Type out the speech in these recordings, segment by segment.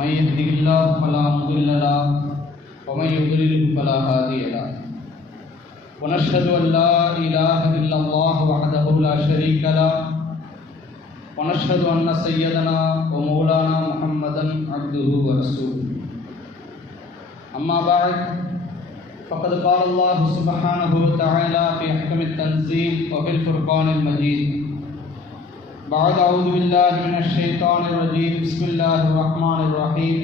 من يهده الله فلا مضل له ومن يضلل فلا هادي له ونشهد أن لا إله إلا الله وحده لا شريك له ونشهد أن سيدنا ومولانا محمدا عبده ورسوله أما بعد فقد قال الله سبحانه وتعالى في أحكم التنزيل وفي الفرقان المجيد بعد أعوذ بالله من الشيطان الرجيم بسم الله الرحمن الرحيم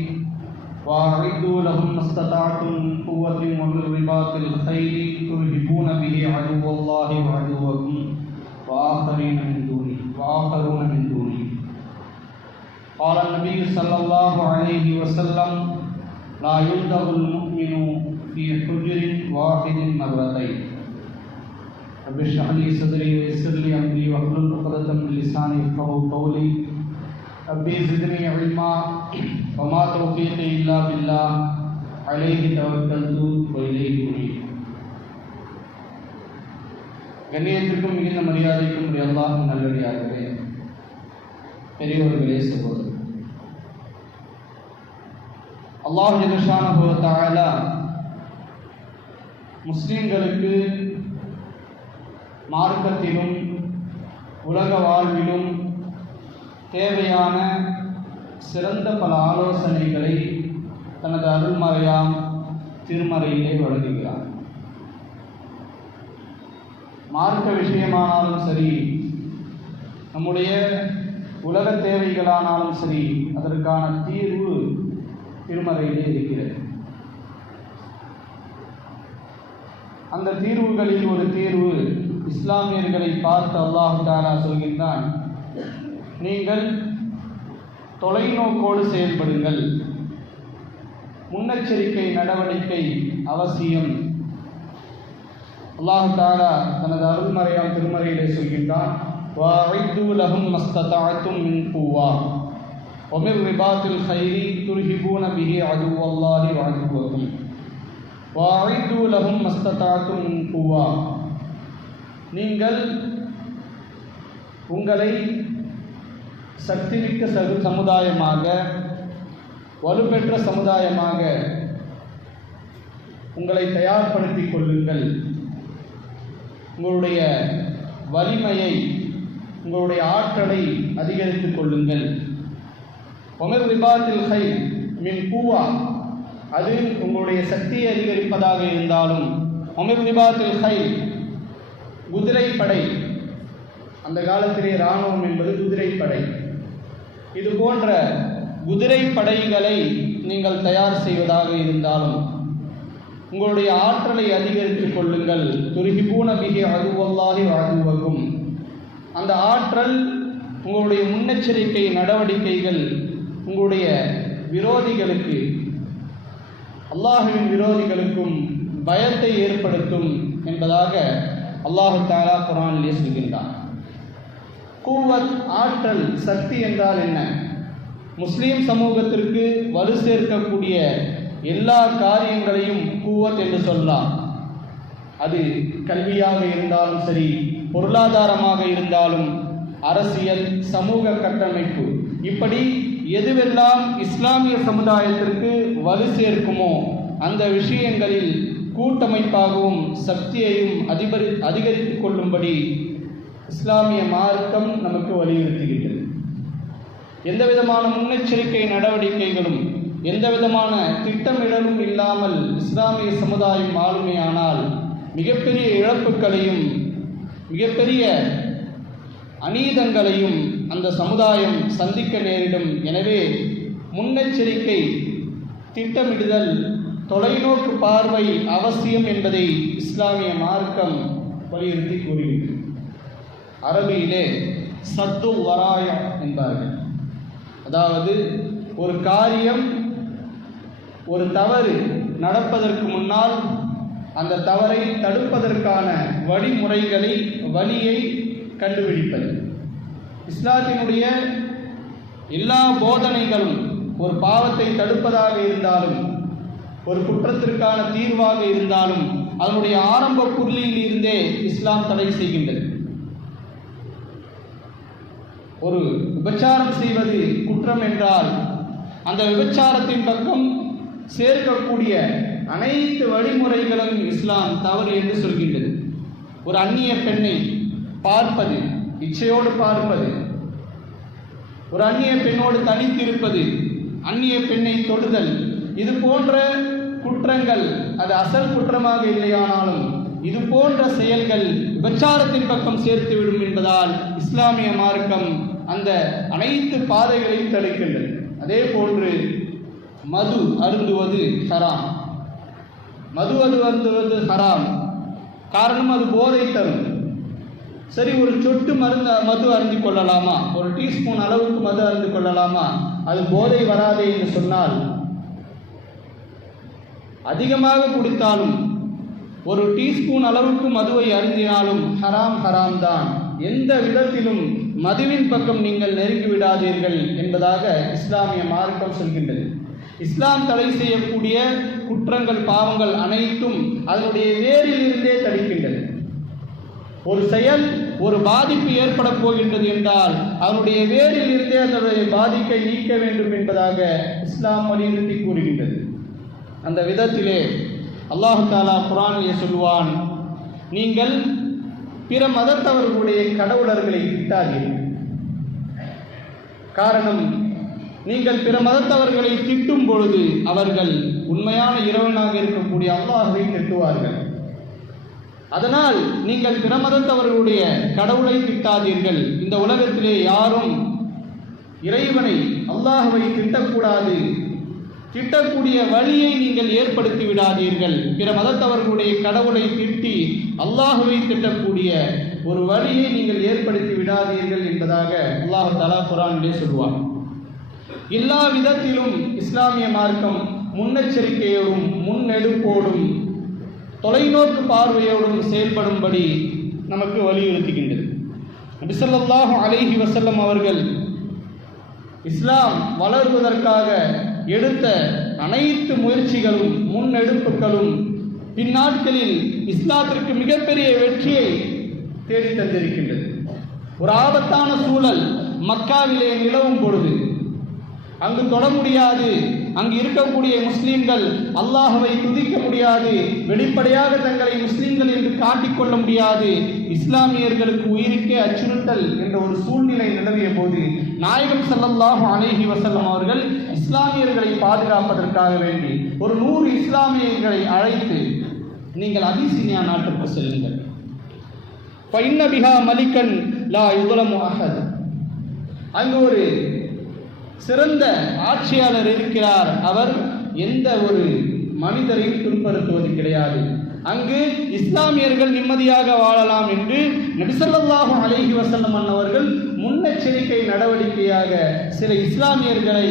وأعدوا لهم ما استطعتم من قوة ومن رباط الخيل ترهبون به عدو الله وعدوكم وآخرون من دونه قال النبي صلى الله عليه وسلم لا يلدغ المؤمن في حجر واحد مرتين رب اشرح لي صدري ويسر لي امري واحلل عقدة من لساني يفقهوا قولي ربي زدني علما وما توفيقي الا بالله عليه توكلت واليه انيب. கண்ணியத்திற்கும் மிகுந்த மரியாதைக்கும் உரிய அல்லாஹ்வின் நல்லடியார்களே, பெரியவர்களே, சகோதரர்களே, அல்லாஹ் ஜல்லஷானஹு வ தஆலா முஸ்லிம்களுக்கு மார்க்கத்திலும் உலக வாழ்விலும் தேவையான சிறந்த பல ஆலோசனைகளை தனது அருள்மறையாம் திருமறையிலே வழங்குகிறார். மார்க்க விஷயமானாலும் சரி, நம்முடைய உலக தேவைகளானாலும் சரி, அதற்கான தீர்வு திருமறையிலே இருக்கிறது. அந்த தீர்வுகளில் ஒரு தீர்வு இஸ்லாமியர்களை பார்த்து அல்லாஹ் தஆலா சொல்கின்றான், நீங்கள் தொலைநோக்கோடு செயல்படுங்கள், முன்னெச்சரிக்கை நடவடிக்கை அவசியம். அல்லாஹ் தஆலா தனது அருள்மறையாம் திருமறையிலே சொல்கின்றான், وَأَعِدُّوا لَهُمْ مَا اسْتَطَعْتُم مِّن قُوَّةٍ وَمِن رِّبَاطِ الْخَيْلِ تُرْهِبُونَ بِهِ عَدُوَّ اللَّهِ وَعَدُوَّكُمْ وَأَعِدُّوا لَهُمْ مَا اسْتَطَعْتُم مِّن قُوَّةٍ. நீங்கள் உங்களை சக்திமிக்க சமுதாயமாக, வலுப்பெற்ற சமுதாயமாக உங்களை தயார்படுத்திக் கொள்ளுங்கள். உங்களுடைய வலிமையை, உங்களுடைய ஆற்றலை அதிகரித்துக் கொள்ளுங்கள். ஒமிர் ரிபாத்தில் ஹை மின் பூவா, அது உங்களுடைய சக்தியை அதிகரிப்பதாக இருந்தாலும், ஒமிர் ரிபாத்தில் ஹை குதிரைப்படை, அந்த காலத்திலே இராணுவம் என்பது குதிரைப்படை, இது போன்ற குதிரைப்படைகளை நீங்கள் தயார் செய்வதாக இருந்தாலும் உங்களுடைய ஆற்றலை அதிகரித்துக் கொள்ளுங்கள். துர்ஹிபூன பிஹி அதுவல்லாஹி வஅதுவக்கும், அந்த ஆற்றல் உங்களுடைய முன்னெச்சரிக்கை நடவடிக்கைகள் உங்களுடைய விரோதிகளுக்கு, அல்லாஹ்வின் விரோதிகளுக்கும் பயத்தை ஏற்படுத்தும் என்பதாக அல்லாஹ் தஆலா குர்ஆனிலே சொல்கின்றான். கூவத், ஆற்றல், சக்தி என்றால் என்ன? முஸ்லீம் சமூகத்திற்கு வலு சேர்க்கக்கூடிய எல்லா காரியங்களையும் கூவத் என்று சொல்லலாம். அது கல்வியாக இருந்தாலும் சரி, பொருளாதாரமாக இருந்தாலும், அரசியல், சமூக கட்டமைப்பு, இப்படி எதுவெல்லாம் இஸ்லாமிய சமுதாயத்திற்கு வலு சேர்க்குமோ அந்த விஷயங்களில் கூட்டமைப்பாகவும் சக்தியையும் அதிகரித்துக் கொள்ளும்படி இஸ்லாமிய மார்க்கம் நமக்கு வலியுறுத்துகின்றது. எந்த விதமான முன்னெச்சரிக்கை நடவடிக்கைகளும் எந்த விதமான திட்டமிடலும் இல்லாமல் இஸ்லாமிய சமுதாயம் ஆளுமையானால் மிகப்பெரிய இழப்புகளையும் மிகப்பெரிய அநீதங்களையும் அந்த சமுதாயம் சந்திக்க நேரிடும். எனவே முன்னெச்சரிக்கை, திட்டமிடுதல், தொலைநோக்கு பார்வை அவசியம் என்பதை இஸ்லாமிய மார்க்கம் வலியுறுத்தி கூறுகிறது. அரபியிலே சத்து வராய என்பார்கள். அதாவது ஒரு காரியம், ஒரு தவறு நடப்பதற்கு முன்னால் அந்த தவறை தடுப்பதற்கான வழிமுறைகளை, வழியை கண்டுபிடிப்பது. இஸ்லாத்தினுடைய எல்லா போதனைகளும் ஒரு பாவத்தை தடுப்பதாக இருந்தாலும், ஒரு குற்றத்திற்கான தீர்வாக இருந்தாலும், அதனுடைய ஆரம்ப புள்ளியில் இருந்தே இஸ்லாம் தடை செய்கின்றது. ஒரு விபச்சாரம் செய்வது குற்றம் என்றால் அந்த விபச்சாரத்தின் பக்கம் சேர்க்கக்கூடிய அனைத்து வழிமுறைகளும் இஸ்லாம் தவறு என்று சொல்கின்றது. ஒரு அந்நிய பெண்ணை பார்ப்பது, இச்சையோடு பார்ப்பது, ஒரு அந்நிய பெண்ணோடு தனித்திருப்பது, அந்நிய பெண்ணை தொடுதல், இது போன்ற குற்றங்கள் அது அசல் குற்றமாக இல்லையானாலும் இது போன்ற செயல்கள் விபச்சாரத்தின் பக்கம் சேர்த்துவிடும் என்பதால் இஸ்லாமிய மார்க்கம் அந்த அனைத்து பாதைகளையும் தடுக்கின்றது. அதே போன்று மது அருந்துவது ஹராம். மது அருந்துவது ஹராம். காரணம், அது போதை தரும். சரி, ஒரு சொட்டு மது அருந்திக் கொள்ளலாமா? ஒரு டீஸ்பூன் அளவுக்கு மது அருந்து கொள்ளலாமா? அது போதை வராதே என்று சொன்னால், அதிகமாக குடித்தாலும் ஒரு டீஸ்பூன் அளவுக்கு மதுவை அருந்தினாலும் ஹராம் தான். எந்த விதத்திலும் மதுவின் பக்கம் நீங்கள் நெருங்கி விடாதீர்கள் என்பதாக இஸ்லாமிய மார்க்கம் சொல்கின்றது. இஸ்லாம் தடை செய்யக்கூடிய குற்றங்கள், பாவங்கள் அனைத்தும் அதனுடைய வேரிலிருந்தே தடுக்கின்றது. ஒரு செயல் ஒரு பாதிப்பு ஏற்பட போகின்றது என்றால் அதனுடைய வேரில் இருந்தே அதனுடைய பாதிப்பை நீக்க வேண்டும் என்பதாக இஸ்லாம் வலியுறுத்தி கூறுகின்றது. அந்த விதத்திலே அல்லாஹ் தஆலா குர்ஆனிலே சொல்வான், நீங்கள் பிற மதத்தவர்களுடைய கடவுளர்களை திட்டாதீர்கள். காரணம், நீங்கள் பிற மதத்தவர்களை திட்டும் பொழுது அவர்கள் உண்மையான இறைவனாக இருக்கக்கூடிய அல்லாஹ்வை திட்டுவார்கள். அதனால் நீங்கள் பிற மதத்தவர்களுடைய கடவுளை திட்டாதீர்கள். இந்த உலகத்திலே யாரும் இறைவனை, அல்லாஹ்வை திட்டக்கூடாது. திட்டக்கூடிய வழியை நீங்கள் ஏற்படுத்தி விடாதீர்கள். பிற மதத்தவர்களுடைய கடவுளை திட்டி அல்லாஹ்வை திட்டக்கூடிய ஒரு வழியை நீங்கள் ஏற்படுத்தி விடாதீர்கள் என்பதாக அல்லாஹ் தஆலா குர்ஆனிலே சொல்வார். எல்லா விதத்திலும் இஸ்லாமிய மார்க்கம் முன்னெச்சரிக்கையோடும் முன்னெடுப்போடும் தொலைநோக்கு பார்வையோடும் செயல்படும்படி நமக்கு வலியுறுத்துகின்றது. நபி ஸல்லல்லாஹு அலைஹி வஸல்லம் அவர்கள் இஸ்லாம் வளர்வதற்காக எடுத்த அனைத்து முயற்சிகளும் முன்னெடுப்புகளும் பின்னாட்களில் இஸ்லாத்திற்கு மிகப்பெரிய வெற்றியை தேடி தந்திருக்கின்றது. ஒரு ஆபத்தான சூழல் மக்காவிலே நிலவும் பொழுது அங்கு தொட முடியாது, அங்கு இருக்கக்கூடிய முஸ்லீம்கள் அல்லாஹ்வை துதிக்க முடியாது, வெளிப்படையாக தங்களை முஸ்லீம்கள் என்று காட்டிக்கொள்ள முடியாது, இஸ்லாமியர்களுக்கு உயிருக்கே அச்சுறுத்தல் என்ற ஒரு சூழ்நிலை நிலவிய போது நாயகம் ஸல்லல்லாஹு அலைஹி வஸல்லம் அவர்கள் இஸ்லாமியர்களை பாதுகாப்பதற்காக வேண்டி ஒரு 100 இஸ்லாமியர்களை அழைத்து, நீங்கள் அபிசீனியா நாட்டிற்கு செல்லுங்கள், ஃபஇன்ன பிஹா மலிகன் லா யுظلமு அஹத், அங்கு ஒரு சிறந்த ஆட்சியாளர் இருக்கிறார், அவர் எந்த ஒரு மனிதரையும் துன்புறுத்துவது கிடையாது, அங்கு இஸ்லாமியர்கள் நிம்மதியாக வாழலாம் என்று நபி ஸல்லல்லாஹு அலைஹி வஸல்லம் அவர்கள் முன்னெச்சரிக்கை நடவடிக்கையாக சில இஸ்லாமியர்களை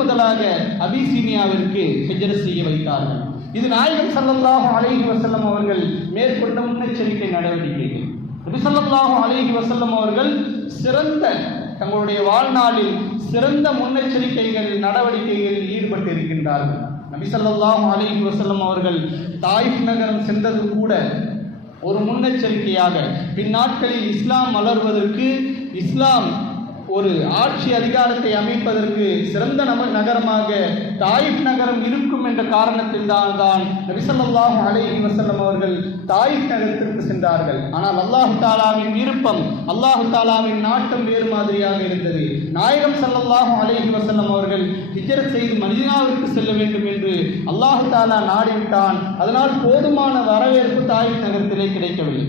முதலாக அபிசீனியாவிற்கு ஹிஜ்ரத் செய்ய வைத்தார்கள். இது நாயகம் ஸல்லல்லாஹு அலைஹி வஸல்லம் அவர்கள் மேற்கொண்ட முன்னெச்சரிக்கை நடவடிக்கைகள். நபி ஸல்லல்லாஹு அலைஹி வஸல்லம் அவர்கள் சிறந்த, தங்களுடைய வாழ்நாளில் சிறந்த முன்னெச்சரிக்கைகள் நடவடிக்கைகளில் ஈடுபட்டு இருக்கின்றார்கள். நபி ஸல்லல்லாஹு அலைஹி வஸல்லம் அவர்கள் தாயிஃப் நகரம் சென்றது கூட ஒரு முன்னெச்சரிக்கையாக, பின்னாட்களில் இஸ்லாம் வளர்வதற்கு, இஸ்லாம் ஒரு ஆட்சி அதிகாரத்தை அமைப்பதற்கு சிறந்த நகரமாக தாயிஃப் நகரம் இருக்கும் என்ற காரணத்தில் தான் நபி ஸல்லல்லாஹு அலைஹி வஸல்லம் அவர்கள் தாயிஃப் நகரத்திற்கு சென்றார்கள். ஆனால் அல்லாஹ் தஆலாவின் விருப்பம், அல்லாஹ் தஆலாவின் நாட்டம் வேறு மாதிரியாக இருந்தது. நாயகம் ஸல்லல்லாஹு அலைஹி வஸல்லம் அவர்கள் ஹிஜ்ரத் செய்து மதீனாவிற்கு செல்ல வேண்டும் என்று அல்லாஹ் தஆலா நாடிவிட்டான். அதனால் போதுமான வரவேற்பு தாயிஃப் நகரத்திலே கிடைக்கவில்லை.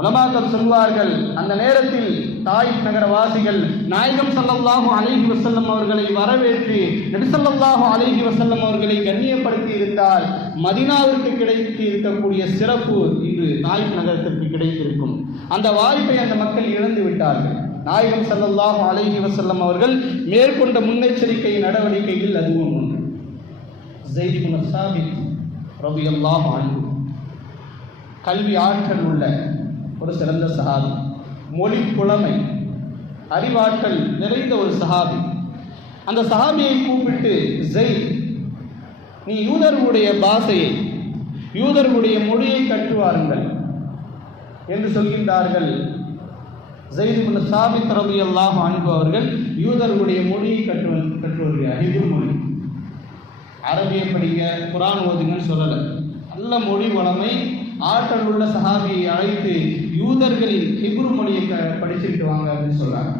உலமாக்கள் சொல்வார்கள், அந்த நேரத்தில் தாயிஃப் நகரவாசிகள் நாயகம் ஸல்லல்லாஹு அலைஹி வஸல்லம் அவர்களை வரவேற்று நபி ஸல்லல்லாஹு அலைஹி வஸல்லம் அவர்களை கண்ணியப்படுத்தி இருந்தால் மதீனாவிற்கு கிடைத்து இருக்கக்கூடிய சிறப்பு இன்று தாயிஃப் நகரத்திற்கு கிடைத்திருக்கும். அந்த வாய்ப்பை அந்த மக்கள் இழந்து விட்டார்கள். நாயகம் ஸல்லல்லாஹு அலைஹி வஸல்லம் அவர்கள் மேற்கொண்ட முன்னெச்சரிக்கை நடவடிக்கைகள் அதுவும் ஒன்று. ஸைத் இப்னு சாபித் ரலியல்லாஹு அன்ஹு கல்வி ஆற்றல் உள்ள ஒரு சிறந்த சஹாபி, மொழி புலமை, அறிவாற்றல் நிறைந்த ஒரு சஹாபி. அந்த சஹாபியை கூப்பிட்டு, ஸைத், நீ யூதர்களுடைய பாஷையை, யூதர்களுடைய மொழியை கற்றுவாருங்கள் என்று சொல்கின்றார்கள். ஸைத் இப்னு சாபித் ரலியல்லாஹு அன்ஹு அவர்கள் யூதர்களுடைய மொழியை கற்று வருகிறார். ஹிப்ரு மொழி. அரபியை படிக்க, குரான் ஓதுங்கன்னு சொல்லலை. நல்ல மொழி வளமை, ஆற்றல் உள்ள சஹாபியை அழைத்து யூதர்களின் ஹிப்ரு மொழியை படிச்சுக்கிட்டு வாங்க அப்படின்னு சொல்றாங்க.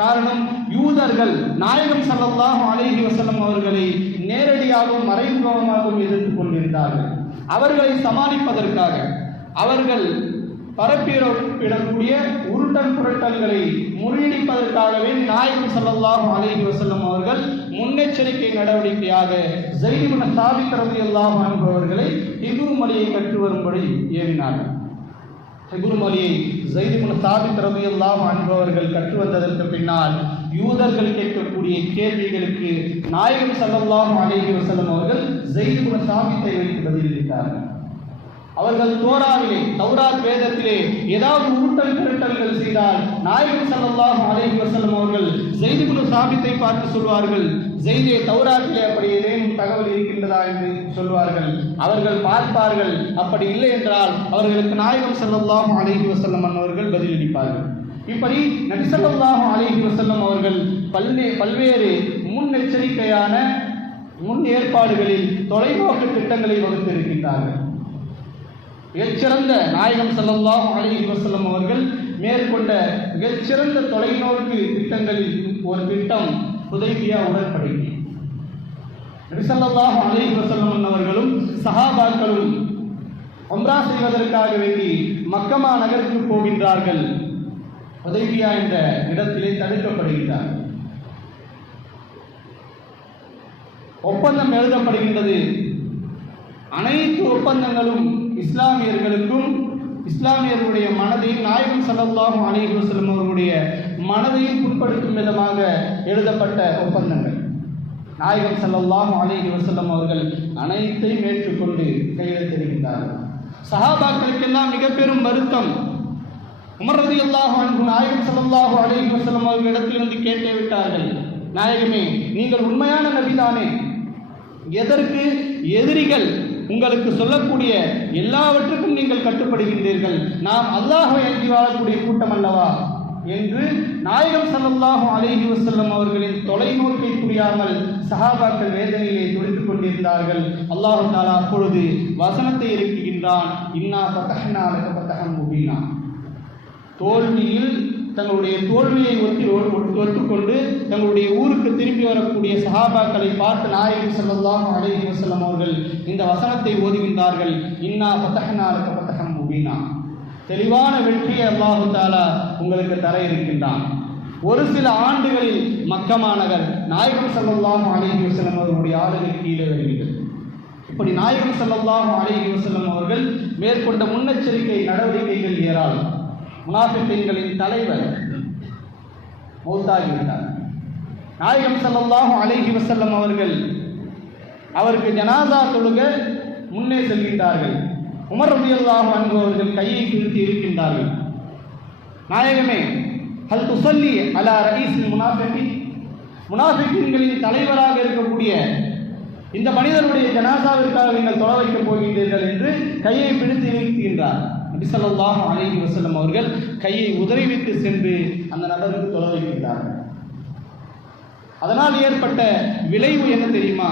காரணம், யூதர்கள் நாயகம் ஸல்லல்லாஹு அலைஹி வஸல்லம் அவர்களை நேரடியாகவும் மறைமுகமாகவும் எதிர்த்து கொண்டிருந்தார்கள். அவர்களை சமாளிப்பதற்காக, அவர்கள் பரப்பிடக்கூடிய உருட்டல் புரட்டல்களை முறியடிப்பதற்காகவே நாயகம் ஸல்லல்லாஹு அலைஹி வஸல்லம் அவர்கள் முன்னெச்சரிக்கை நடவடிக்கையாக ஸைத் இப்னு சாபித் ரலியல்லாஹு அன்ஹு அவர்களை ஹிப்ரு மொழியை கற்று வரும்படி ஏவினார்கள். ஹிப்ரு மொழியை ஸைத் இப்னு சாபித் ரலியல்லாஹு அன்ஹு அவர்கள் கற்று வந்ததற்கு பின்னால் யூதர்கள் கேட்கக்கூடிய கேள்விகளுக்கு நாயகம் ஸல்லல்லாஹு அலைஹி வஸல்லம் அவர்கள் ஸைத் இப்னு சாபித்தை வைத்து பதிலளித்தார்கள். அவர்கள் தோராவிலே, தௌராத் வேதத்திலே ஏதாவது உருட்டல் புரட்டல்கள் செய்தால் நாயகம் ஸல்லல்லாஹு அலைஹி வஸல்லம் அவர்கள் ஸைத் இப்னு சாபித்தை பார்த்து சொல்வார்கள், ஸைதே, தௌராத்திலே அப்படி ஏதேனும் தகவல் இருக்கின்றதா என்று சொல்வார்கள். அவர்கள் பார்ப்பார்கள். அப்படி இல்லை என்றால் அவர்களுக்கு நாயகம் ஸல்லல்லாஹு அலைஹி வஸல்லம் அவர்கள் பதிலளிப்பார்கள். இப்படி நபி ஸல்லல்லாஹு அலைஹி வஸல்லம் அவர்கள் பல்வேறு முன்னெச்சரிக்கையான முன் ஏற்பாடுகளில் தொலைநோக்கு திட்டங்களை வகுத்திருக்கின்றார்கள். மிகச்சிறந்த நாயகம் ஸல்லல்லாஹு அலைஹி வஸல்லம் அவர்கள் மேற்கொண்ட மிகச்சிறந்த தொலைநோக்கு திட்டங்களில் ஒரு திட்டம் ஹுதைபியா உடன்படிக்கை. நபி ஸல்லல்லாஹு அலைஹி வஸல்லம் அவர்களும் சஹாபாக்களும் உம்ரா செய்வதற்காக வேண்டி மக்கமா நகருக்கு போகின்றார்கள். ஹுதைபியா என்ற இடத்திலே தடுக்கப்படுகின்றார்கள். ஒப்பந்தம் எழுதப்படுகின்றது. அனைத்து ஒப்பந்தங்களும் இஸ்லாமியர்களுக்கும் இஸ்லாமியர்களுடைய மனதையும் நாயகம் ஸல்லல்லாஹு அலைஹி வஸல்லம் அவர்களுடைய மனதையும் புண்படுத்தும் விதமாக எழுதப்பட்ட ஒப்பந்தங்கள். நாயகம் ஸல்லல்லாஹு அலைஹி வஸல்லம் அவர்கள் அனைத்தையும் ஏற்றுக்கொண்டு கையெழுத்திடுகின்றார்கள். சஹாபாக்களுக்கெல்லாம் மிக பெரும் வருத்தம். உமர் ரலியல்லாஹு அன்ஹு நாயகம் ஸல்லல்லாஹு அலைஹி வஸல்லம் அவர்களிடத்தில் வந்து கேட்டே விட்டார்கள், நாயகமே, நீங்கள் உண்மையான நபிதானே? எதற்கு எதிரிகள் உங்களுக்கு சொல்லக்கூடிய எல்லாவற்றுக்கும் நீங்கள் கட்டுப்படுகின்றீர்கள்? நாம் அல்லாஹ்வை அஞ்சி வாழக்கூடிய கூட்டம் அல்லவா என்று நாயகம் ஸல்லல்லாஹு அலைஹி வஸல்லம் அவர்களின் தொலைநோக்கை புரியாமல் சஹாபாக்கள் வேதனையிலே துடித்துக் கொண்டிருந்தார்கள். அல்லாஹ் தஆலா அப்பொழுது வசனத்தை இறக்குகின்றான், இன்னா ஃபதஹ்னா லக ஃபதஹன் முபீனா. தோல்வியில் தங்களுடைய தோல்வியை ஒத்துக்கொண்டு தங்களுடைய ஊருக்கு திரும்பி வரக்கூடிய சஹாபாக்களை பார்த்து நாயகம் ஸல்லல்லாஹு அலைஹி வஸல்லம் அவர்கள் இந்த வசனத்தை ஓதுகின்றார்கள், இன்னா ஃபதஹ்னா லக ஃபதஹன் முபீனா. தெளிவான வெற்றியை அல்லாஹ் தஆலா உங்களுக்கு தர இருக்கின்றான். ஒரு சில ஆண்டுகளில் மக்கமா நகர் நாயகம் ஸல்லல்லாஹு அலைஹி வஸல்லம் அவர்களுடைய ஆளுகை கீழே வருகிறது. இப்படி நாயகம் ஸல்லல்லாஹு அலைஹி வஸல்லம் அவர்கள் மேற்கொண்ட முன்னெச்சரிக்கை நடவடிக்கைகள் ஏராளம். முனாஃபிகீன்களின் தலைவர் மௌத்தாகிவிட்டார். நாயகம் ஸல்லல்லாஹு அலைஹி வஸல்லம் அவருக்கு ஜனாஸா தொழுக முன்னே செல்கின்றார்கள். உமர் ரலியல்லாஹு அன்ஹு அவர்கள் கையை பிடித்து இருக்கின்றார்கள். நாயகமே, ஹல் துஸல்லி அலா ரஈஸில் முனாஃபிகீன், முனாஃபிகீன்களின் தலைவராக இருக்கக்கூடிய இந்த மனிதனுடைய ஜனாஸாவிற்காக நீங்கள் தொழ வைக்கப் போகின்றீர்கள் என்று கையை பிடித்து இருக்கின்றார். நபி ஸல்லல்லாஹு அலைஹி வஸல்லம் அவர்கள் கையை உதறிவிட்டு சென்று அந்த நபருக்கு தொழ வைக்கின்றார்கள். அதனால் ஏற்பட்ட விளைவு என்ன தெரியுமா?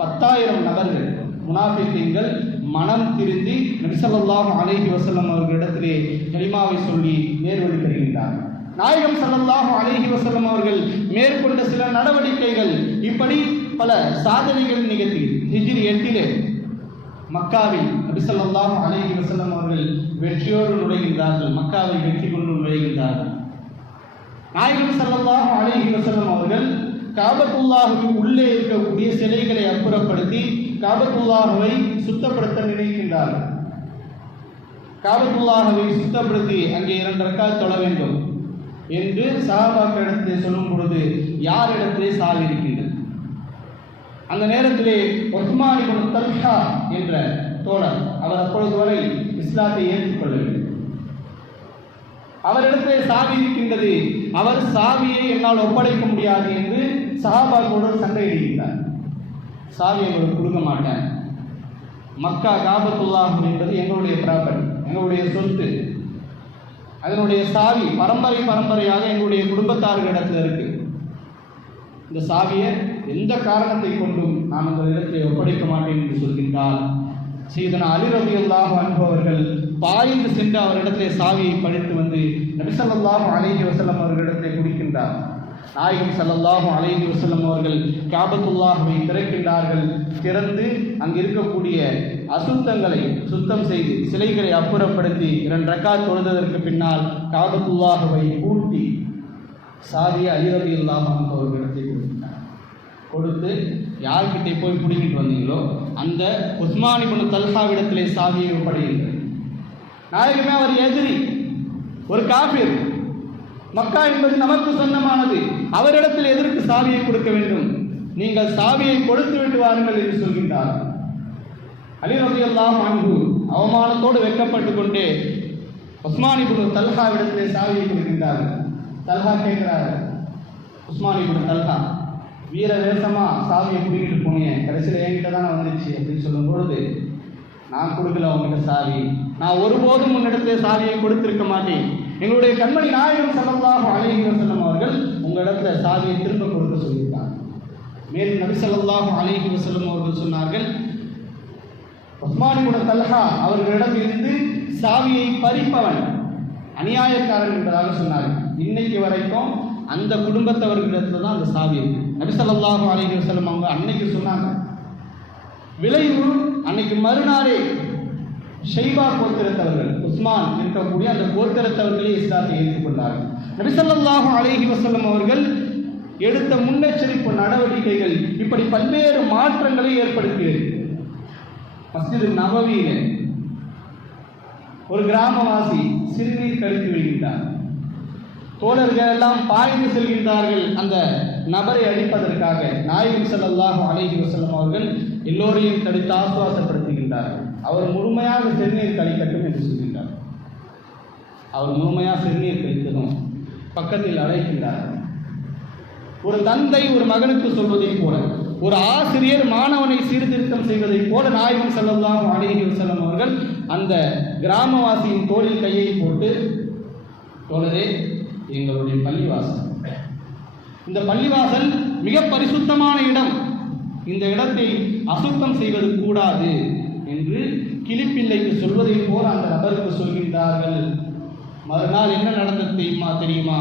10,000 நபர்கள் முனாஃபிகீன்கள் மனம் திருந்தி நபி ஸல்லல்லாஹு அலைஹி வஸல்லம் அவர்களிடத்திலே கலிமாவை சொல்லி நேர்வழி பெறுகின்றார்கள். நாயகம் ஸல்லல்லாஹு அலைஹி வஸல்லம் அவர்கள் மேற்கொண்ட சில நடவடிக்கைகள் இப்படி பல சாதனைகள் நிகழ்த்தி ஹிஜ்ரி 8 மக்காவில் நபி ஸல்லல்லாஹு அலைஹி வஸல்லம் அவர்கள் வெற்றியோடு நுழைகின்றார்கள். மக்காவை வெற்றி கொண்டு நுழைகின்றார்கள். நாயகம் ஸல்லல்லாஹு அலைஹி வஸல்லம் அவர்கள் காபத்துல்லாஹுக்கு உள்ளே இருக்கக்கூடிய சிலைகளை அப்புறப்படுத்தி காபத்துல்லாஹுவை சுத்தப்படுத்த நினைக்கின்றார்கள். காபத்துல்லாஹுவை சுத்தப்படுத்தி அங்கே 2 ரக்காத் தொழ வேண்டும் என்று சஹாபாக்களிடத்திலே சொல்லும் பொழுது யாரிடத்திலே சாவி இருக்கின்றது? அந்த நேரத்திலே உஸ்மான் இப்னு தல்ஹா என்ற தோழர், அவர் அப்பொழுது வரை இஸ்லாத்தை ஏற்றுக்கொள்ளவில்லை. அவரிடத்திலே சாவி இருக்கின்றது. அவர் சாவியை என்னால் ஒப்படைக்க முடியாது என்று சஹாபாக்களுடன் சண்டையிடுகின்றார். சாவியை உங்களுக்கு கொடுக்க மாட்டேன், மக்கா காபத்துல்லாஹ் என்பது எங்களுடைய ப்ராப்பர்ட்டி, எங்களுடைய சொத்து, அதனுடைய சாவி பரம்பரையாக எங்களுடைய குடும்பத்தார்களிடத்தில் இருக்கு. இந்த சாவியை எந்த காரணத்தை கொண்டும் நான் அந்த இடத்தை ஒப்படைக்க மாட்டேன் என்று சொல்கின்றார். சையதுனா அலி ரலியல்லாஹு அன்ஹு அவர்கள் பாய்ந்து சென்று அவரிடத்திலே சாவியை பறித்து வந்து நபி ஸல்லல்லாஹு அலைஹி வஸல்லம் அவர்களிடத்திலே கொடுக்கின்றார். நாயகம் ஸல்லல்லாஹு அலைஹி வஸல்லம் அவர்கள் காபத்துல்லாஹ்வை திறக்கின்றார்கள். திறந்து அங்கு இருக்கக்கூடிய அசுத்தங்களை சுத்தம் செய்து சிலைகளை அப்புறப்படுத்தி 2 ரக்காத் தொழுததற்கு பின்னால் காபத்துல்லாஹ்வை பூட்டி சாவியை அலி ரலியல்லாஹு அன்ஹு அவர்களிடத்தை கொடுத்து யார்கிட்ட போய் பிடிக்கிட்டு வந்தீங்களோ அந்த உஸ்மான் இப்னு தல்ஹாவிடத்திலே சாவியை ஒப்படையுங்கள். நாயகமே அவர் எதிரி, ஒரு காஃபிர். மக்கா என்பது நமக்கு சொந்தமானது, அவரிடத்தில் எதற்கு சாவியை கொடுக்க வேண்டும்? நீங்கள் சாவியை கொடுத்து விட்டு வாருங்கள் என்று சொல்கின்றார். அலி ரலியல்லாஹு அன்ஹு அவமானத்தோடு வெட்கப்பட்டு கொண்டே உஸ்மான் இப்னு தல்ஹாவிடத்திலே சாவியை கொடுக்கின்றார். தல்ஹா கேட்கிறார், உஸ்மான் இப்னு தல்ஹா, வீர வேஷமா சாவியை பிடிக்கிட்டு போனேன், கடைசியில் என்கிட்ட தான் வந்துருச்சு அப்படின்னு சொல்லும் பொழுது, நான் கொடுக்கல உங்ககிட்ட சாவி, நான் ஒருபோதும் உன்னிடத்திலே சாவியை கொடுத்திருக்க மாட்டேன். எங்களுடைய கண்மணி நாயகம் ஸல்லல்லாஹு அலைஹி வஸல்லம் அவர்கள் உங்களிடத்துல சாவியை திரும்ப கொடுக்க சொல்லியிருக்காங்க. மேலும் நபி ஸல்லல்லாஹு அலைஹி வஸல்லம் அவர்கள் சொன்னார்கள், உஸ்மான் இப்னு தல்ஹா அவர்களிடமிருந்து சாவியை பறிப்பவன் அநியாயக்காரன் என்பதாக சொன்னார்கள். இன்னைக்கு வரைக்கும் அந்த குடும்பத்தவர்களிடத்துல தான் அந்த சாவி இருக்கு. நபி ஸல்லல்லாஹு அலைஹி வஸல்லம் அவங்க அன்னைக்கு சொன்னாங்க. விளைவு அன்னைக்கு மறுநாளே ஷைபா கோத்திரத்தவர்கள், உஸ்மான் இருக்கக்கூடிய அந்த கோத்திரத்தவர்களே இஸ்லாத்தை ஏற்றுக்கொண்டார்கள். நபி ஸல்லல்லாஹு அலைஹி வஸல்லம் அவர்கள் எடுத்த முன்னெச்சரிப்பு நடவடிக்கைகள் இப்படி பல்வேறு மாற்றங்களை ஏற்படுத்தியது. மஸ்ஜித் நபவியிலே ஒரு கிராமவாசி சிறுநீர் கழித்து விடுகின்றார். தோழர்கள் எல்லாம் பாய்ந்து செல்கின்றார்கள் அந்த நபரை அடிப்பதற்காக. நாயகம் ஸல்லல்லாஹு அலைஹி வஸல்லம் அவர்கள் எல்லோரையும் தடுத்து ஆசுவாசப்படுத்துகின்றார்கள். அவர் முழுமையாக சிறுநீர் கழிக்கட்டும் என்று சொல்கின்றார். அவர் முழுமையாக சிறுநீர் கழித்ததும் பக்கத்தில் அழைக்கின்றார். ஒரு தந்தை ஒரு மகனுக்கு சொல்வதைப் போல, ஒரு ஆசிரியர் மாணவனை சீர்திருத்தம் செய்வதைப் போல நாயகம் ஸல்லல்லாஹு அலைஹி வஸல்லம் அவர்கள் அந்த கிராமவாசியின் தோளில் கையை போட்டு, தோழரே, எங்களுடைய பள்ளிவாசல், இந்த பள்ளிவாசல் மிக பரிசுத்தமான இடம், இந்த இடத்தை அசுத்தம் செய்வது கூடாது என்று கிளிப்பிள்ளைக்கு சொல்வதை போல அந்த நபருக்கு சொல்கின்றார்கள். மறுநாள் என்ன நடந்தது தெரியுமா?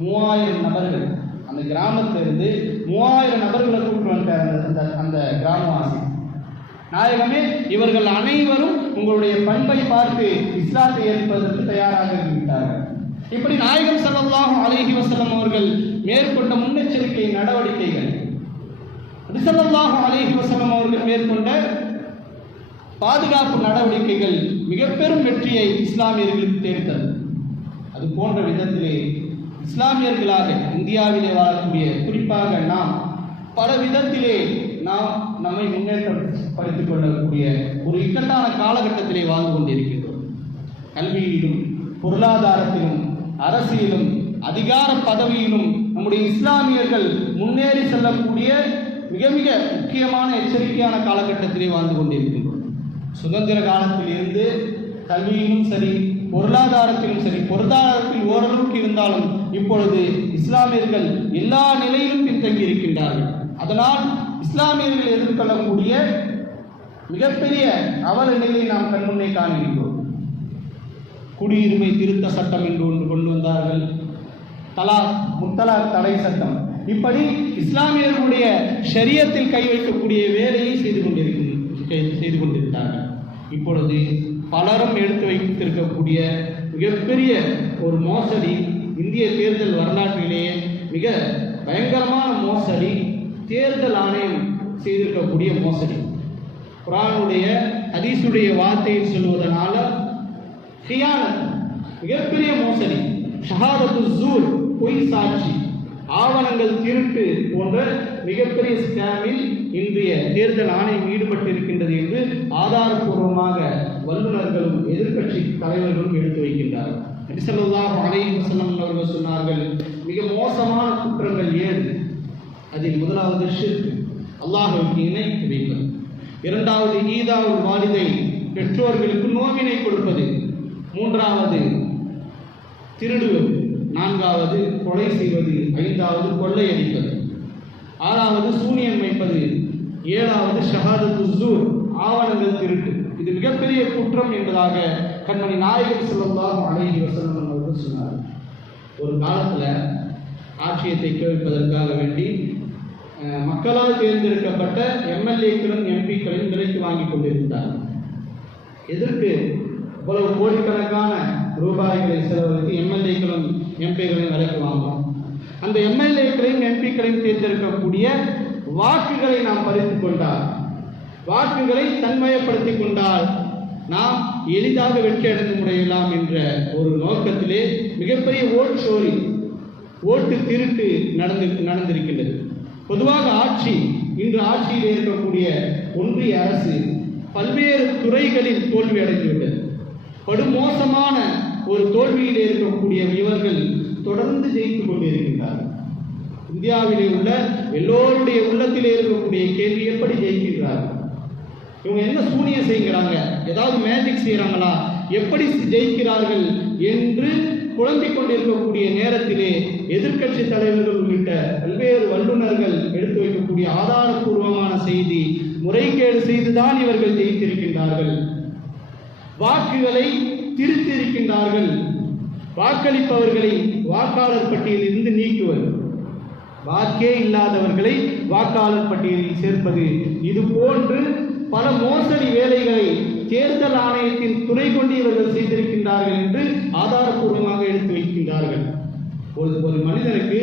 3000 நபர்கள், அந்த கிராமத்திலிருந்து 3000 நபர்களை கூப்பிட்டு வந்தார் அந்த கிராமவாசி. நாயகமே, இவர்கள் அனைவரும் உங்களுடைய பண்பை பார்த்து இஸ்லாத்தை ஏற்பதற்கு தயாராக இருக்கின்றார்கள். இப்படி நாயகம் ஸல்லல்லாஹு அலைஹி வஸல்லம் அவர்கள் மேற்கொண்ட முன்னெச்சரிக்கை நடவடிக்கைகள், நபி ஸல்லல்லாஹு அலைஹி வஸல்லம் அவர்கள் மேற்கொண்ட பாதுகாப்பு நடவடிக்கைகள் மிக பெரும் வெற்றியை இஸ்லாமியர்களுக்கு தேடித்தது. அது போன்ற விதத்திலே இஸ்லாமியர்களாக இந்தியாவிலே வாழக்கூடிய, குறிப்பாக நாம் பல விதத்திலே நாம் நம்மை முன்னேற்றப்படுத்திக் கொள்ளக்கூடிய ஒரு இக்கட்டான காலகட்டத்திலே வாழ்ந்து கொண்டிருக்கின்றோம். கல்வியிலும் பொருளாதாரத்திலும் அரசியலும் அதிகார பதவியிலும் நம்முடைய இஸ்லாமியர்கள் முன்னேறி செல்லக்கூடிய மிக மிக முக்கியமான எச்சரிக்கையான காலகட்டத்திலே வாழ்ந்து கொண்டிருக்கின்றோம். சுதந்திர காலத்தில் இருந்து கல்வியிலும் சரி, பொருளாதாரத்திலும் சரி, பொருளாதாரத்தில் ஓரளவுக்கு இருந்தாலும் இப்பொழுது இஸ்லாமியர்கள் எல்லா நிலையிலும் பின்தங்கி இருக்கின்றார்கள். அதனால் இஸ்லாமியர்கள் எதிர்கொள்ளக்கூடிய மிகப்பெரிய அவல நிலையை நாம் கண்முன்னே காண்கின்றோம். குடியுரிமை திருத்த சட்டம் என்று ஒன்று கொண்டு வந்தார்கள், முத்தலாக் தடை சட்டம். இப்படி இஸ்லாமியர்களுடைய ஷரியத்தில் கை வைக்கக்கூடிய வேலையை செய்து கொண்டிருக்கிறார்கள். இப்பொழுது பலரும் எடுத்து வைத்திருக்கக்கூடிய மிகப்பெரிய ஒரு மோசடி, இந்திய தேர்தல் வரலாற்றிலேயே மிக பயங்கரமான மோசடி, தேர்தல் ஆணையம் செய்திருக்கக்கூடிய மோசடி. குர்ஆனுடைய ஹதீஸுடைய வார்த்தையை சொல்வதனால கியானத், மிகப்பெரிய மோசடி, ஷஹாதத்து ஸூர், பொய் சாட்சி, ஆவணங்கள் திருட்டு போன்ற மிகப்பெரிய ஸ்கேமில் இன்றைய தேர்தல் ஆணையம் ஈடுபட்டிருக்கின்றது என்று ஆதாரப்பூர்வமாக வல்லுநர்களும் எதிர்க்கட்சி தலைவர்களும் எடுத்து வைக்கின்றார்கள். நபி ஸல்லல்லாஹு அலைஹி வஸல்லம் அவர்கள் சொன்னார்கள், மிக மோசமான குற்றங்கள் 7. அதில் முதலாவது ஷிர்க், அல்லாஹ்வுக்கு இணை வைப்பது. இரண்டாவது ஈதாவுல் வாலிதை, பெற்றோர்களுக்கு நோவினை கொடுப்பது. மூன்றாவது திருடுவது, 4வது கொலை செய்வது, 5வது கொள்ளையடிப்பது, 6வது சூனியம் வைப்பது, 7வது ஷஹாதத்து ஸூர் ஆவணங்கள் திருட்டு. இது மிகப்பெரிய குற்றம் என்பதாக கண்மணி நாயகம் ஸல்லல்லாஹு அலைஹி வஸல்லம் அவர்கள் சொன்னார். ஒரு காலத்தில் ஆட்சியை தைக்க வைப்பதற்காக வேண்டி மக்களால் தேர்ந்தெடுக்கப்பட்ட எம்எல்ஏக்களும் எம்பிக்களையும் விலைக்கு வாங்கி கொண்டிருந்தார். எதற்கு இவ்வளவு கோடிக்கணக்கான ரூபாய்களை செலவழித்து எம்எல்ஏக்களும் எம்பிக்களையும் விலைக்கு வாங்குவோம்? அந்த எம்எல்ஏக்களையும் எம்பிக்களையும் தேர்ந்தெடுக்கக்கூடிய வாக்குகளை நாம் பறித்துக் கொண்டால், வாக்குகளை தன்மயப்படுத்திக் கொண்டால் நாம் எளிதாக வெற்றி அடைந்து முறையலாம் என்ற ஒரு நோக்கத்திலே மிகப்பெரிய ஓட் சோரி, ஓட்டு திருட்டு நடந்திருக்கின்றது. பொதுவாக இன்று ஆட்சியில் இருக்கக்கூடிய ஒன்றிய அரசு பல்வேறு துறைகளில் தோல்வி அடைந்துவிட்டது. படுமோசமான ஒரு தோல்வியில் இருக்கக்கூடிய இவர்கள் தொடர்ந்து ஜெயித்துக் கொண்டிருக்கின்றார்கள். இந்தியாவிலே உள்ள எல்லோருடைய உள்ளத்திலே இருக்கக்கூடிய கேள்வி, எப்படி ஜெயிக்கின்றார்கள்? இவங்க என்ன சூனியம் செய்கிறாங்க? ஏதாவது மேஜிக் செய்கிறாங்களா? எப்படி ஜெயிக்கிறார்கள் என்று குழம்பிக் கொண்டிருக்கக்கூடிய நேரத்திலே எதிர்க்கட்சி தலைவர்கள் உள்ளிட்ட பல்வேறு வல்லுநர்கள் எடுத்து வைக்கக்கூடிய ஆதாரபூர்வமான செய்தி, முறைகேடு செய்துதான் இவர்கள் ஜெயித்திருக்கின்றார்கள், வாக்குகளை திருத்தியிருக்கின்றார்கள், வாக்களிப்பவர்களை வாக்காளர் பட்டியலில் இருந்து நீக்குவது, வாக்கே இல்லாதவர்களை வாக்காளர் பட்டியலில் சேர்ப்பது, இது போன்று பல மோசடி வேலைகளை தேர்தல் ஆணையத்தின் துணை கொண்டு இவர்கள் செய்திருக்கின்றார்கள் என்று ஆதாரப்பூர்வமாக எடுத்து வைக்கின்றார்கள். ஒரு மனிதனுக்கு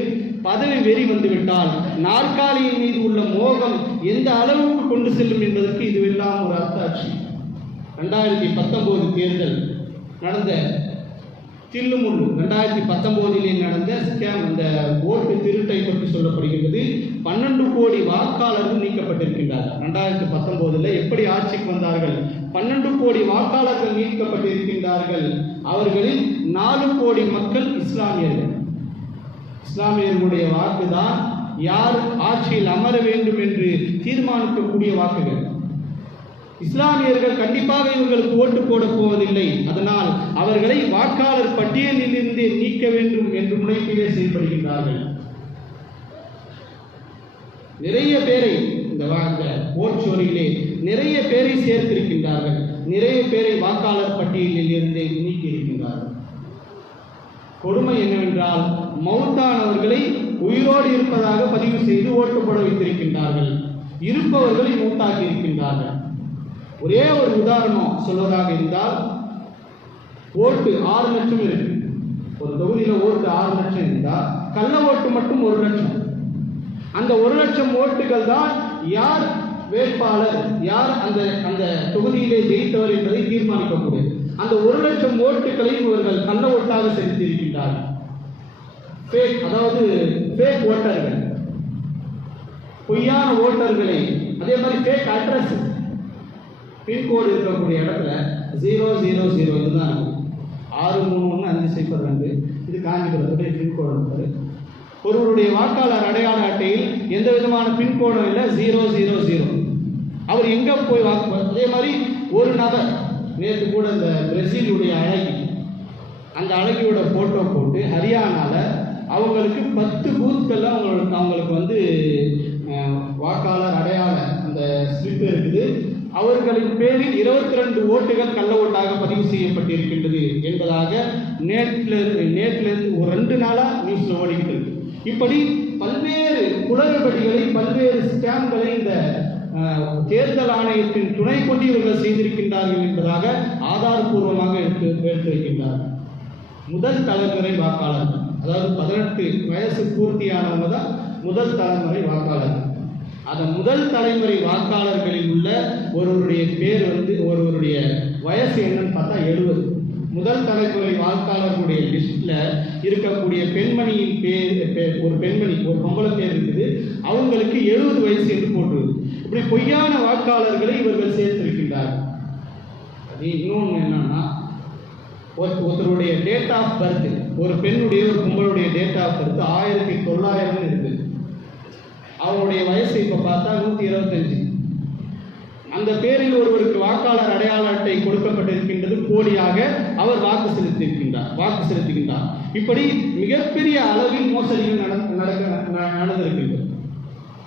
பதவி வெறி வந்துவிட்டால் நாற்காலியின் மீது உள்ள மோகம் எந்த அளவுக்கு கொண்டு செல்லும் என்பதற்கு இதுவெல்லாம் ஒரு அத்தாட்சி. 2019 தேர்தல் நடந்த தில்லுமுள்ளு, 2019 நடந்த ஸ்கேம், அந்த ஓட்டு திருட்டை பற்றி சொல்லப்படுகிறது. 12 கோடி வாக்காளர்கள் நீக்கப்பட்டிருக்கின்றார்கள். 2019 எப்படி ஆட்சிக்கு வந்தார்கள்? 12 கோடி வாக்காளர்கள் நீக்கப்பட்டிருக்கின்றார்கள். அவர்களில் 4 கோடி மக்கள் இஸ்லாமியர்கள். இஸ்லாமியர்களுடைய வாக்குதான் யார் ஆட்சியில் அமர வேண்டும் என்று தீர்மானிக்கக்கூடிய வாக்குகள். இஸ்லாமியர்கள் கண்டிப்பாக இவர்களுக்கு ஓட்டு போட போவதில்லை. அதனால் அவர்களை வாக்காளர் பட்டியலில் இருந்து நீக்க வேண்டும் என்று முனைப்பிலே செயல்படுகின்றார்கள். நிறைய பேரை இந்த ஓட்சோரியிலே நிறைய பேரை சேர்த்திருக்கின்றார்கள். நிறைய பேரை வாக்காளர் பட்டியலில் இருந்து நீக்கி இருக்கின்றார்கள். கொடுமை என்னவென்றால், மௌத்தானவர்களை உயிரோடு இருப்பதாக பதிவு செய்து ஓட்டு போட வைத்திருக்கின்றார்கள். இருப்பவர்களை மௌத்தாக்கி இருக்கின்றார்கள். ஒரே ஒரு உதாரணம் சொல்வதாக இருந்தால், ஓட்டு 6 லட்சம் இருக்கு. ஒரு தொகுதியில் ஓட்டு 6 லட்சம் இருந்தால் கள்ள ஓட்டு மட்டும் 1 லட்சம். அந்த 1 லட்சம் ஓட்டுகள் தான் யார் வேட்பாளர், யார் அந்த தொகுதியிலே ஜெயித்தவர் என்பதை தீர்மானிக்கக்கூடியது. அந்த 1 லட்சம் ஓட்டுகளையும் இவர்கள் கள்ள ஓட்டாக செலுத்தியிருக்கின்றார்கள். அதாவது ஃபேக் ஓட்டர்கள், பொய்யான ஓட்டர்களை, அதே மாதிரி ஃபேக் அட்ரஸ், பின்கோடு இருக்கக்கூடிய இடத்துல 000 இதுதான் இருக்கும். 631502 இது காஞ்சிபுரத்துடைய பின்கோடு இருப்பாரு. ஒருவருடைய வாக்காளர் அடையாள அட்டையில் எந்த விதமான பின்கோடும் இல்லை, 000. அவர் எங்கே போய் வாக்கு. அதே மாதிரி ஒரு நபர் நேற்று கூட இந்த பிரேசிலுடைய அழகி, அந்த அழகியோட ஃபோட்டோ போட்டு ஹரியானாவில் அவங்களுக்கு 10 பூத்துக்கெல்லாம் அவங்களுக்கு வாக்காளர் அடையாள அந்த ஸ்லிப் இருக்குது. அவர்களின் பேரில் 22 ஓட்டுகள் கள்ள ஓட்டாக பதிவு செய்யப்பட்டிருக்கின்றது என்பதாக நேற்றிலிருந்து ஒரு 2 நாளாக நியூஸில் ஓடிக்கிட்டு இருக்கு. இப்படி பல்வேறு குளறுபடிகளை, பல்வேறு ஸ்கேம்களை இந்த தேர்தல் ஆணையத்தின் துணை கொண்டு இவர்கள் செய்திருக்கின்றார்கள் என்பதாக ஆதாரபூர்வமாக எடுத்து வைக்கின்றார்கள். முதல் தலைமுறை வாக்காளர்கள், அதாவது 18 வயசு பூர்த்தியானவங்க தான் முதல் தலைமுறை வாக்காளர்கள். அந்த முதல் தலைமுறை வாக்காளர்களில் உள்ள ஒருவருடைய பேர் ஒருவருடைய வயசு என்னன்னு பார்த்தா 70. முதல் தலைமுறை வாக்காளர்களுடைய லிஸ்ட்ல இருக்கக்கூடிய பெண்மணியின் பேர் ஒரு பெண்மணி, ஒரு பொம்பளை பேர் இருக்குது, அவங்களுக்கு 70 வயசு என்று போட்டுருது. இப்படி பொய்யான வாக்காளர்களை இவர்கள் சேர்த்திருக்கின்றார்கள். அது இன்னொன்று என்னன்னா, ஒருத்தருடைய டேட் ஆஃப் பர்த், ஒரு பெண்ணுடைய ஒரு பொம்பளுடைய டேட் ஆஃப் பர்த் 1900 இருக்குது. அவருடைய வயசு இப்போ பார்த்தா 125. அந்த பேரில் ஒருவருக்கு வாக்காளர் அடையாள அட்டை கொடுக்கப்பட்டிருக்கின்ற இருக்கின்றது, போலியாக அவர் வாக்கு செலுத்துகின்றார். இப்படி மிகப்பெரிய அளவில் மோசடிகள் நடந்திருக்கின்றது.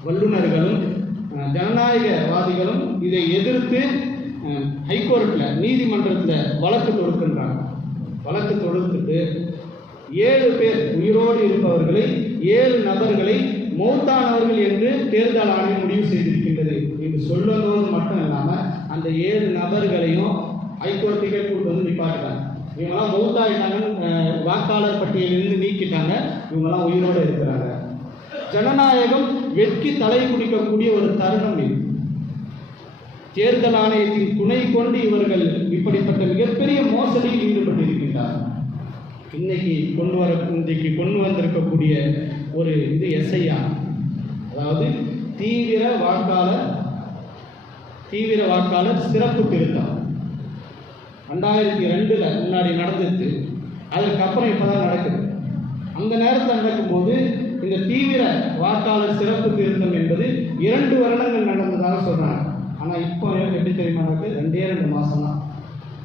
வல்லுநர்களும் ஜனநாயகவாதிகளும் இதை எதிர்த்து ஹைகோர்ட்டில், நீதிமன்றத்தில் வழக்கு தொடுக்கின்றாங்க. வழக்கு தொடுத்துட்டு 7 பேர் உயிரோடு இருப்பவர்களை, 7 நபர்களை மௌத்தானவர்கள் என்று தேர்தல் ஆணையம் முடிவு செய்திருக்கின்றது என்று சொல்லும்போது மட்டும் இல்லாமல் அந்த 7 நபர்களையும் ஹைகோர்ட்டுக்கே கூட்டு வந்து நிப்பாட்டுறாங்க. இவங்கெல்லாம் மௌத்தாயிட்டாங்கன்னு வாக்காளர் பட்டியலிருந்து நீக்கிட்டாங்க, இவங்கெல்லாம் உயிரோடு இருக்கிறாங்க. ஜனநாயகம் வெட்கி தலை குடிக்கக்கூடிய ஒரு தருணம் இது. தேர்தல் ஆணையத்தின் துணை கொண்டு இவர்கள் இப்படிப்பட்ட மிகப்பெரிய மோசடியில் ஈடுபட்டிருக்கின்றார்கள். இன்றைக்கு கொண்டு வந்திருக்கக்கூடிய ஒரு இது எஸ்ஐஆர், அதாவது தீவிர வாக்காளர் சிறப்பு திருத்தம் 2002 முன்னாடி நடந்துச்சு. அதுக்கப்புறம் இப்போதான் நடக்குது. அந்த நேரத்தில் நடக்கும்போது இந்த தீவிர வாக்காளர் சிறப்பு திருத்தம் என்பது 2 வருடங்கள் நடந்ததாக சொல்றாங்க. ஆனால் இப்போ எப்படி தெரியுமா, 2 மாதம் தான்.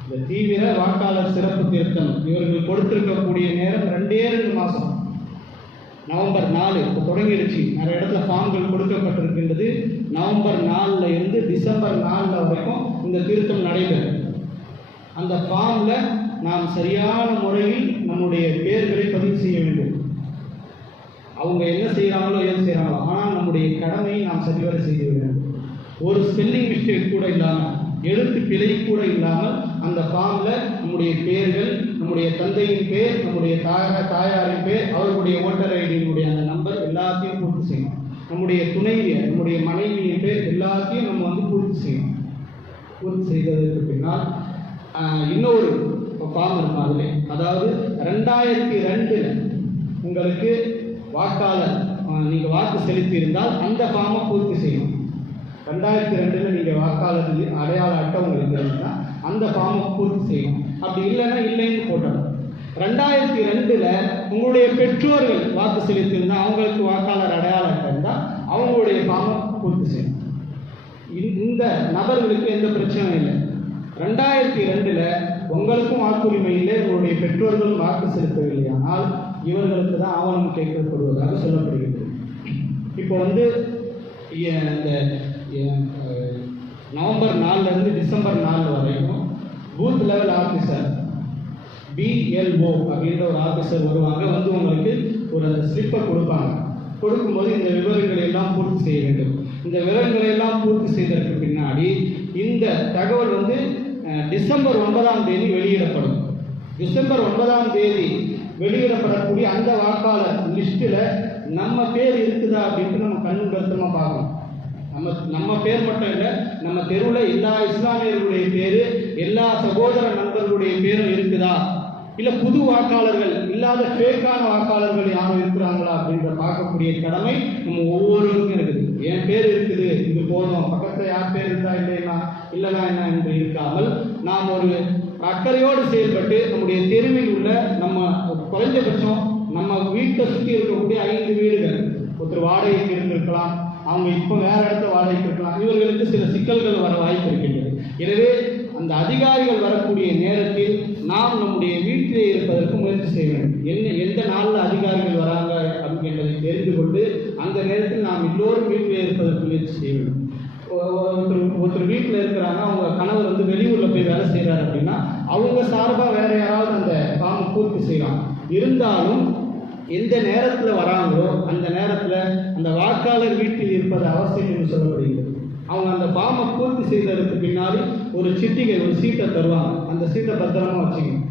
இந்த தீவிர வாக்காளர் சிறப்பு திருத்தம் இவர்கள் கொடுத்திருக்கக்கூடிய நேரம் 2 மாதம். நவம்பர் 4 இப்போ தொடங்கிடுச்சு. நிறைய இடத்துல ஃபார்ம்கள் கொடுக்கப்பட்டிருக்கின்றது. நவம்பர் 4 இருந்து டிசம்பர் 4 வரைக்கும் இந்த திருத்தம் நடைபெறும். அந்த ஃபார்மில் நாம் சரியான முறையில் நம்முடைய பெயர்களை பதிவு செய்ய வேண்டும். அவங்க என்ன செய்கிறாங்களோ ஏது செய்கிறாங்களோ, ஆனால் நம்முடைய கடமையை நாம் சரிவர செய்ய வேண்டும். ஒரு ஸ்பெல்லிங் மிஸ்டேக் கூட இல்லாமல், எழுத்து பிழை கூட இல்லாமல் அந்த ஃபார்மில் நம்முடைய பெயர்கள், நம்முடைய தந்தையின் பேர், நம்முடைய தாயாரின் பேர், அவர்களுடைய ஓட்டர் ஐடியினுடைய அந்த நம்பர் எல்லாத்தையும் பூர்த்தி செய்யணும். நம்முடைய துணைவியர், நம்முடைய மனைவியின் பேர் எல்லாத்தையும் நம்ம வந்து பூர்த்தி செய்யணும். பூர்த்தி செய்ததற்கு பின்னால் இன்னொரு ஃபார்ம் இருக்கும். அதில் அதாவது 2002 உங்களுக்கு வாக்காளர் நீங்கள் வாக்கு செலுத்தி இருந்தால் அந்த ஃபார்மை பூர்த்தி செய்யணும். 2002 நீங்கள் வாக்காளர் அடையாள அட்டை உங்களுக்கு இருந்தால் அந்த ஃபார்மை பூர்த்தி செய்யணும். அப்படி இல்லைன்னா இல்லைன்னு போட்டணும். 2002 உங்களுடைய பெற்றோர்கள் வாக்கு செலுத்தியிருந்தால் அவங்களுக்கு வாக்காளர் அடையாள அட்டை இருந்தால் அவங்களுடைய ஃபார்மை பூர்த்தி செய்யணும். இந்த நபர்களுக்கு எந்த பிரச்சனையும் இல்லை. 2002 உங்களுக்கும் வாக்குரிமை இல்லை, உங்களுடைய பெற்றோர்கள் வாக்கு செலுத்தவில்லை, ஆனால் இவர்களுக்கு தான் ஆவணம் கேட்கப்படுவதாக சொல்லப்படுகிறது. இப்போ வந்து இந்த நவம்பர் 4 டிசம்பர் 4 வரைக்கும் பூத் லெவல் ஆஃபீஸர் BLO அப்படின்ற ஒரு ஆஃபீஸர் வருவாங்க. வந்து உங்களுக்கு ஒரு அந்த ஸ்லிப்பை கொடுப்பாங்க. கொடுக்கும்போது இந்த விவரங்களை எல்லாம் பூர்த்தி செய்ய வேண்டும். இந்த விவரங்களை எல்லாம் பூர்த்தி செய்ததற்கு பின்னாடி இந்த தகவல் வந்து டிசம்பர் 9 வெளியிடப்படும். டிசம்பர் 9 வெளியிடப்படக்கூடிய அந்த வாக்காளர் லிஸ்ட்டில் நம்ம பேர் இருக்குதா அப்படின்ட்டு நம்ம கண்ணு கருத்தமாக பார்க்கணும். நம்ம பேர் மட்டும் இல்லை, நம்ம தெருவில் எல்லா இஸ்லாமியர்களுடைய பேர், எல்லா சகோதர நண்பர்களுடைய பேரும் இருக்குதா, இல்லை புது வாக்காளர்கள் இல்லாத ஃபேக்கான வாக்காளர்கள் யாரும் இருக்கிறாங்களா அப்படின்ற பார்க்கக்கூடிய கடமை நம்ம ஒவ்வொருவருக்கும் இருக்குது. என் பேர் இருக்குது, இது போதும், பக்கத்தில் யார் பேர் இருந்தா இல்லைனா என்ன என்று இருக்காமல் நாம் ஒரு அக்கறையோடு செயல்பட்டு நம்முடைய தெருவில் உள்ள நம்ம குறைஞ்சபட்சம் நம்ம வீட்டை சுற்றி இருக்கக்கூடிய 5 வீடுகள், ஒருத்தர் வாடகைக்கு இருந்திருக்கலாம், அவங்க இப்போ வேற இடத்த வாடகைக்கு இருக்கலாம், இவர்களுக்கு சில சிக்கல்கள் வர வாய்ப்பு இருக்கின்றது. எனவே அந்த அதிகாரிகள் வரக்கூடிய நேரத்தில் நாம் நம்முடைய வீட்டிலே இருப்பதற்கு முயற்சி செய்ய வேண்டும். எந்த நாளில் அதிகாரிகள் வராங்க அப்படின்றதை தெரிந்து கொண்டு அந்த நேரத்தில் நாம் எல்லோரும் வீட்டிலே இருப்பதற்கு முயற்சி செய்ய வேண்டும். ஒருத்தர் வீட்டில் இருக்கிறாங்க, அவங்க கணவர் வந்து வெளியூரில் போய் வேலை செய்கிறார் அப்படின்னா அவங்க சார்பாக வேற யாராவது அந்த ஃபார்மை பூர்த்தி செய்யலாம். இருந்தாலும் எந்த நேரத்தில் வராங்களோ அந்த நேரத்தில் அந்த வாக்காளர் வீட்டில் இருப்பது அவசியம் என்று சொல்லப்படுகிறது. அவங்க அந்த ஃபார்மை பூர்த்தி செய்ததற்கு பின்னாடி ஒரு சிட்டிகை, ஒரு சீட்டை தருவாங்க. அந்த சீட்டை பத்திரமா வச்சுக்கணும்.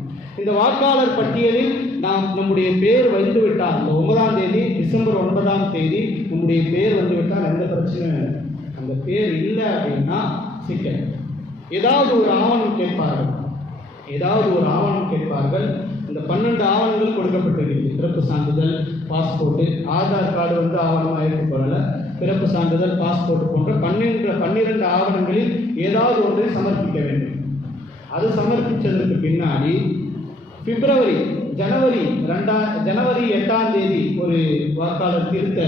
இந்த வாக்காளர் பட்டியலில் நாம் நம்முடைய பேர் வந்துவிட்டால், இந்த 9 டிசம்பர் 9 நம்முடைய பேர் வந்துவிட்டால் எந்த பிரச்சனையும் இல்லை. அந்த பேர் இல்லை அப்படின்னா சிக்கல். ஏதாவது ஒரு ஆவணம் கேட்பார்கள். இந்த 12 ஆவணங்கள் கொடுக்கப்பட்டிருக்கிறது. பிறப்பு சான்றிதழ், பாஸ்போர்ட்டு, ஆதார் கார்டு வந்து ஆவணமாக ஏற்றுக்கொள்ளலை, பிறப்பு சான்றிதழ், பாஸ்போர்ட் போன்ற 12 ஆவணங்களில் ஏதாவது ஒன்றை சமர்ப்பிக்க வேண்டும். அது சமர்ப்பித்ததற்கு பின்னாடி ஜனவரி 8 ஒரு வாக்காளர் திருத்த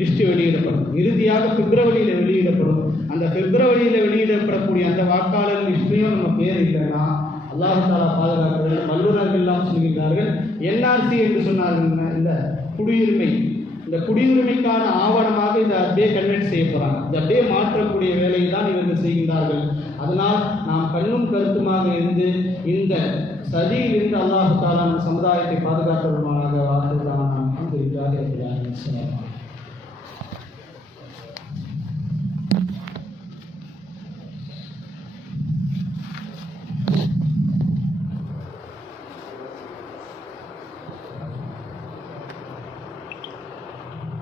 லிஸ்ட் வெளியிடப்படும். இறுதியாக பிப்ரவரியில் வெளியிடப்படும். அந்த பிப்ரவரியில் வெளியிடப்படக்கூடிய அந்த வாக்காளர் லிஸ்ட்லையும் நம்ம பேர் இல்லைன்னா அல்லாஹ் தாலா பாதுகாக்க வேண்டும். வல்லுநர்கள் எல்லாம் சொல்கின்றார்கள், என்ஆர்சி என்று சொன்னார்கள், இந்த குடியுரிமை, இந்த குடியுரிமைக்கான ஆவணமாக இதை அப்படியே கன்வெர்ட் செய்ய போகிறாங்க. இதை அப்படியே மாற்றக்கூடிய வேலையை தான் இவர்கள் செய்கின்றார்கள். அதனால் நாம் கண்ணும் கருத்துமாக இருந்து இந்த சதியில் இருந்து அல்லாஹ் தாலா சமுதாயத்தை பாதுகாக்க வருமானாக வாழ்த்துதான் நாம் இருக்கிறார்கள்.